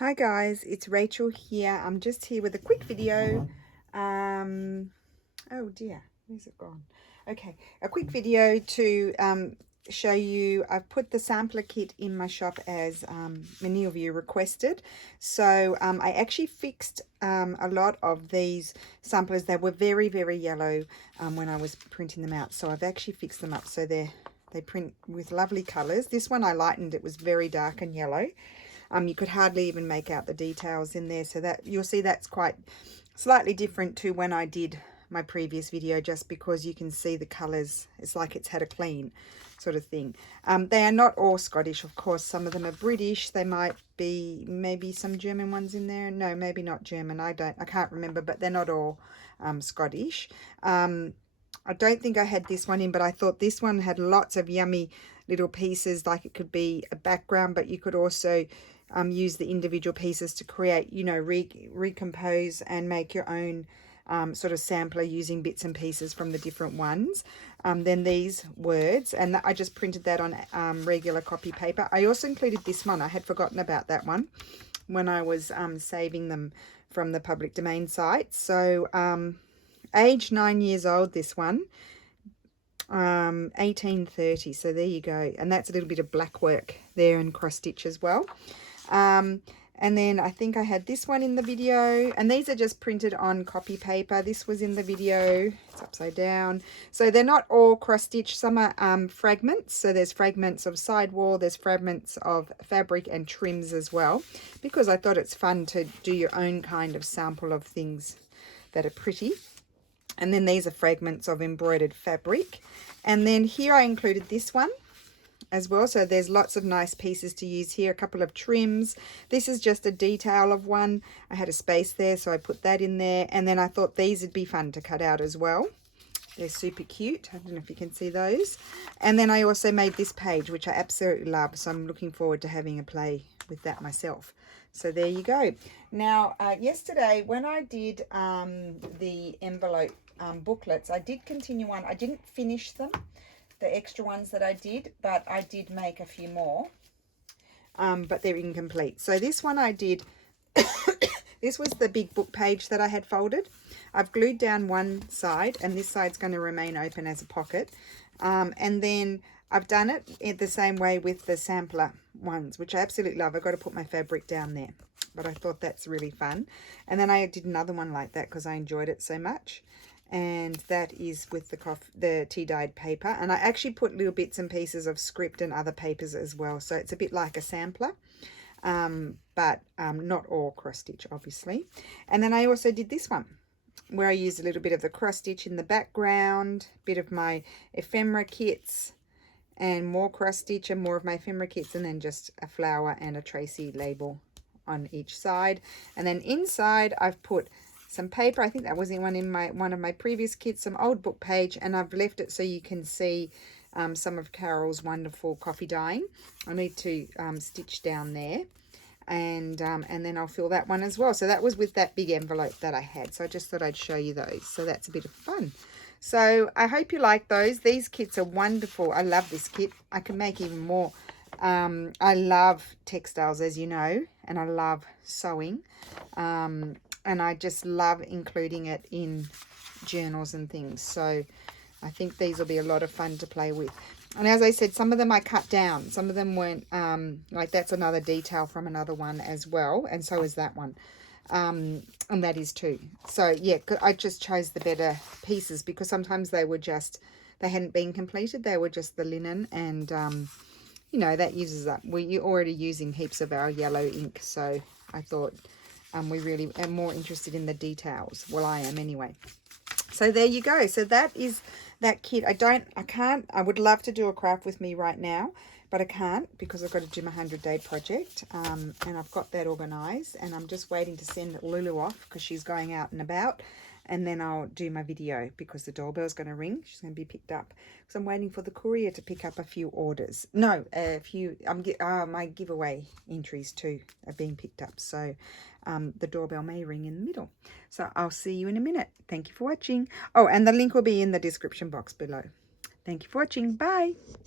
Hi guys, it's Rachel here. I'm just here with a quick video. Oh dear, where's it gone? Okay, a quick video to show you. I've put the sampler kit in my shop as many of you requested. So I actually fixed a lot of these samplers. They were very, very yellow when I was printing them out. So I've actually fixed them up so they print with lovely colors. This one I lightened. It was very dark and yellow. You could hardly even make out the details in there, so that you'll see that's quite slightly different to when I did my previous video, just because you can see the colors. It's like it's had a clean sort of thing. They are not all Scottish, of course. Some of them are British. They might be maybe some German ones in there. No, maybe not German. I can't remember, but they're not all Scottish. I don't think I had this one in, but I thought this one had lots of yummy little pieces. Like it could be a background, but you could also use the individual pieces to create, you know, recompose and make your own sort of sampler using bits and pieces from the different ones. Then these words, and I just printed that on regular copy paper. I also included this one. I had forgotten about that one when I was saving them from the public domain site. So age 9 years old, this one, 1830. So there you go. And that's a little bit of black work there and cross stitch as well. And then I think I had this one in the video, and these are just printed on copy paper. This was in the video. It's upside down. So they're not all cross stitch. Some are fragments. So there's fragments of sidewall, there's fragments of fabric and trims as well, because I thought it's fun to do your own kind of sample of things that are pretty. And then these are fragments of embroidered fabric. And then here I included this one as well. So there's lots of nice pieces to use here. A couple of trims. This is just a detail of one. I had a space there, so I put that in there. And then I thought these would be fun to cut out as well. They're super cute. I don't know if you can see those. And then I also made this page, which I absolutely love. So I'm looking forward to having a play with that myself. So there you go. Now, yesterday when I did the envelope booklets, I did continue on. I didn't finish them, the extra ones that I did, but I did make a few more, but they're incomplete. So this one I did, this was the big book page that I had folded. I've glued down one side, and this side's going to remain open as a pocket. And then I've done it in the same way with the sampler ones, which I absolutely love. I've got to put my fabric down there, but I thought that's really fun. And then I did another one like that because I enjoyed it so much. And that is with the tea dyed paper, and I actually put little bits and pieces of script and other papers as well, so it's a bit like a sampler, but not all cross stitch obviously. And then I also did this one where I used a little bit of the cross stitch in the background, bit of my ephemera kits and more cross stitch and more of my ephemera kits, and then just a flower and a Tracy label on each side. And then inside I've put some paper. I think that was in one of my previous kits, some old book page, and I've left it so you can see some of Carol's wonderful coffee dyeing. I need to stitch down there, and then I'll fill that one as well. So that was with that big envelope that I had, so I just thought I'd show you those. So that's a bit of fun. So I hope you like those. These kits are wonderful. I love this kit. I can make even more. I love textiles, as you know, and I love sewing. And I just love including it in journals and things. So I think these will be a lot of fun to play with. And as I said, some of them I cut down. Some of them weren't, like that's another detail from another one as well. And so is that one. And that is too. So yeah, I just chose the better pieces because sometimes they hadn't been completed. They were just the linen, and you know, that uses up. You're already using heaps of our yellow ink. So I thought, we really are more interested in the details. Well, I am anyway. So there you go. So that is that kit. I would love to do a craft with me right now, but I can't because I've got to do my 100-day project. And I've got that organized, and I'm just waiting to send Lulu off because she's going out and about. And then I'll do my video because the doorbell's going to ring. She's going to be picked up. So I'm waiting for the courier to pick up a few orders. No, a few. My giveaway entries too are being picked up. So the doorbell may ring in the middle. So I'll see you in a minute. Thank you for watching. Oh, and the link will be in the description box below. Thank you for watching. Bye.